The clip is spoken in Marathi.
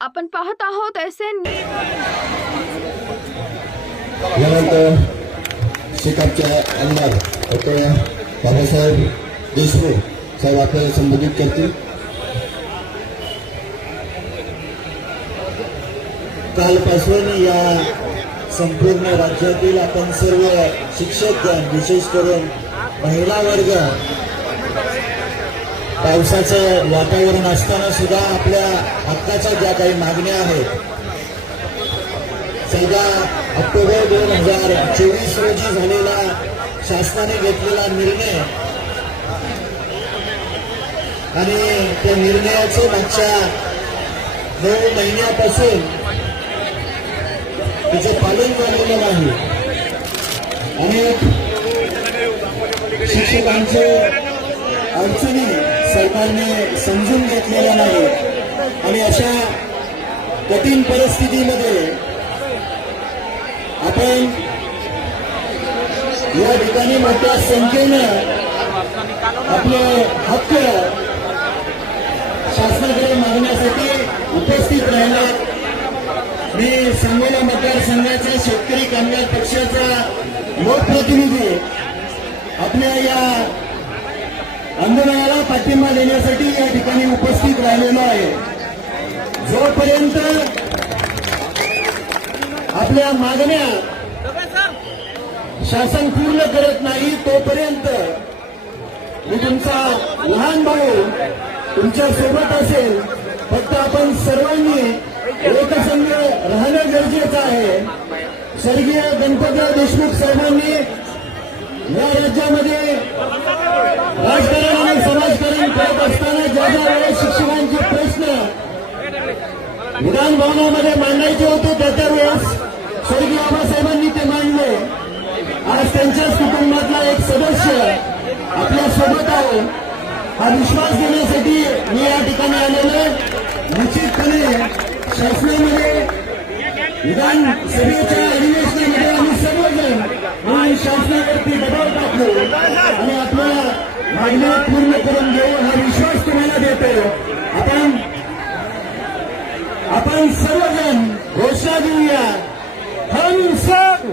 आपण पाहत आहोत एस यानंतर शेकापच्या आमदार डॉक्टर बाबासाहेब देशमुख साहेब आपल्याला संबोधित करतील. कालपासून या संपूर्ण राज्यातील आपण सर्व शिक्षक विशेष करून महिला वर्ग पावसाचं वातावरण असताना सुद्धा आपल्या हक्काच्या ज्या काही मागण्या आहेत चौदा ऑक्टोबर दोन हजार चोवीस रोजी झालेला शासनाने घेतलेला निर्णय आणि त्या निर्णयाचे मागच्या नऊ महिन्यापासून त्याचं पालन झालेलं नाही. अनेक शिक्षकांचे अडचणी सरकारने समजून घेतलेल्या नाही. आणि अशा कठीण परिस्थितीमध्ये आपण या ठिकाणी मोठ्या संख्येनं आपले हक्क शासनाकडे मागण्यासाठी उपस्थित राहिला. मी सांगोला मतदारसंघाचा शेतकरी कामगार पक्षाचा लोकप्रतिनिधी आपल्या या आंदोलनाला पाठिंबा देण्यासाठी या ठिकाणी उपस्थित राहिलेलो आहे. जोपर्यंत आपल्या मागण्या शासन पूर्ण करत नाही तोपर्यंत मी तुमचा लहान भाऊ तुमच्यासोबत असेल. फक्त आपण सर्वांनी एकसंघ राहणं गरजेचं आहे. स्वर्गीय गणपतराव देशमुख साहेबांनी या राज्यामध्ये विधान भवनामध्ये मांडायचे होते त्याच्या वेळेस स्वर्गीय बाबासाहेबांनी ते मांडले. आज त्यांच्याच कुटुंबातला एक सदस्य आपल्यासोबत आहे. हा विश्वास देण्यासाठी मी या ठिकाणी आलेलो निश्चितपणे शासनामध्ये विधानसभेच्या अधिवेशनामध्ये आम्ही सर्वजण म्हणून शासनावरती दबाव टाकलो आणि आपल्या मागण्या पूर्ण करून घेऊ हा विश्वास तुम्हाला देतो. आपण सर्वजण घोषणा देऊया हम सब